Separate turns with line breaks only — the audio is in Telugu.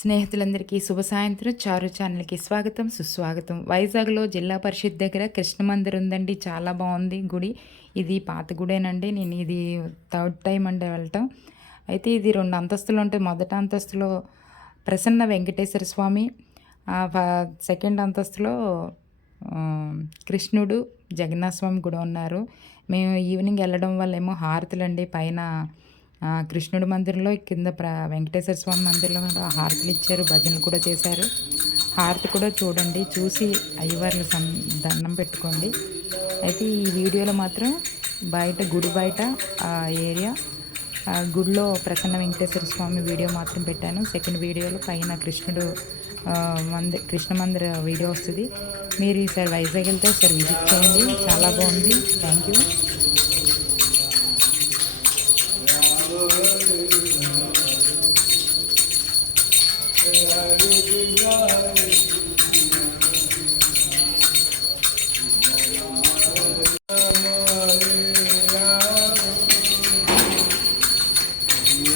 స్నేహితులందరికీ శుభ సాయంత్రం. చారు ఛానల్కి స్వాగతం సుస్వాగతం. వైజాగ్లో జిల్లా పరిషత్ దగ్గర కృష్ణ మందిర్ ఉందండి. చాలా బాగుంది గుడి. ఇది పాత గుడేనండి. నేను ఇది థర్డ్ టైం అండి వెళ్ళటం. అయితే ఇది రెండు అంతస్తులు ఉంటాయి. మొదటి అంతస్తులో ప్రసన్న వెంకటేశ్వర స్వామి ఆ ఫ- సెకండ్ అంతస్తులో కృష్ణుడు జగన్నాథ స్వామి కూడా ఉన్నారు. మేము ఈవినింగ్ వెళ్ళడం వల్ల ఏమో హారతులండి. పైన కృష్ణుడి మందిరంలో కింద ప్ర వెంకటేశ్వర స్వామి మందిరంలో హారతులు ఇచ్చారు భజనలు కూడా చేశారు. హారతి కూడా చూడండి చూసి అయ్యవార్లు సం దండం పెట్టుకోండి. అయితే ఈ వీడియోలో మాత్రం బయట గుడి బయట ఏరియా గుడిలో ప్రసన్న వెంకటేశ్వర స్వామి వీడియో మాత్రం పెట్టాను. సెకండ్ వీడియోలో పైన కృష్ణుడు మంది కృష్ణ మందిర వీడియో వస్తుంది. మీరు ఈసారి వైజాగ్ వెళ్తే ఒకసారి విజిట్ చేయండి. చాలా బాగుంది. Thank you.